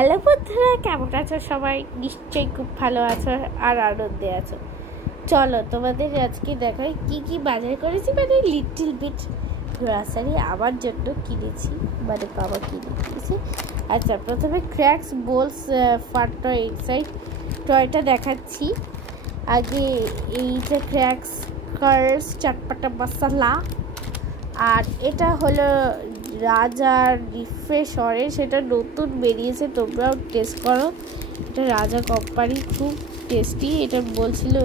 Hello বন্ধুরা, কেমন আছো সবাই? নিশ্চয়ই খুব ভালো আছো আর আনন্দে আছো। চলো তোমাদের আজকে দেখাই কি কি বাজার করেছি, মানে লিটল বিট গ্রসারি আমার জন্য কিনেছি, মানে বাবা কিনে দিয়েছে। আচ্ছা, প্রথমে crax balls fun toy inside টয়টা দেখাচ্ছি। আগে এইটা ক্র্যাক্স কার্লস চটপটা মশলা, আর এটা হলো রাজার রিফ্রেশ অরেঞ্জ, সেটা নতুন বেরিয়েছে, তোমরাও টেস্ট করো। এটা রাজা কোম্পানি, খুব টেস্টি। এটা বলছিল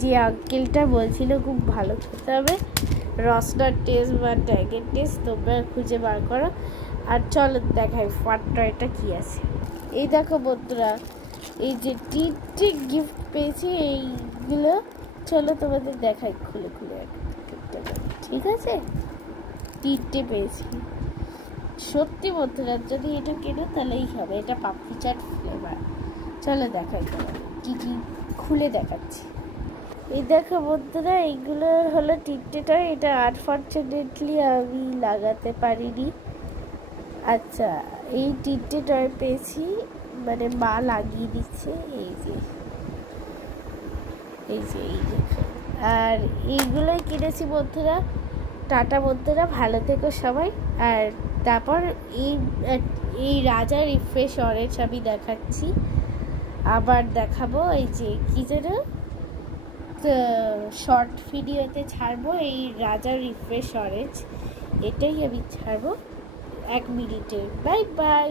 যে আঙ্কেলটা বলছিল খুব ভালো খেতে হবে, রসনার টেস্ট বা ড্র্যাগন টেস্ট, তোমরা খুঁজে বার করো। আর চলো দেখাই ফান টয়টা কী আছে। এই দেখো বন্ধুরা, এই যে তিনটে গিফট পেয়েছি এইগুলো, চলো তোমাদের দেখাই খুলে খুলে ঠিক আছে। তিনটে পেয়েছি, সত্যি বন্ধুরা যদি এটা কেনো তাহলেই হবে। এটা পাপড়ি চাট ফ্লেভার। চলো দেখাই তোমার কী কী খুলে দেখাচ্ছি। এই দেখো বন্ধুরা, এইগুলো হলো তিনটেটা। এটা আনফর্চুনেটলি আমি লাগাতে পারিনি। আচ্ছা, এই তিনটে টয় পেয়েছি, মানে মা লাগিয়ে দিচ্ছে। এই যে এই যে এই দেখো, আর এইগুলোই কিনেছি বন্ধুরা। টাটা বন্ধুরা, ভালো থেকো সবাই। আর তারপর এই রাজা রিফ্রেশ অরেঞ্জ আমি দেখাচ্ছি, আবার দেখাবো। এই যে কি যেন শর্ট ভিডিওতে ছাড়বো, এই রাজা রিফ্রেশ অরেঞ্জ এটাই আমি ছাড়বো 1 মিনিটে। Bye bye.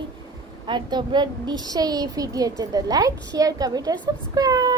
আর তোমরা নিশ্চয়ই এই ভিডিওর জন্য লাইক, শেয়ার, কমেন্ট আর সাবস্ক্রাইব।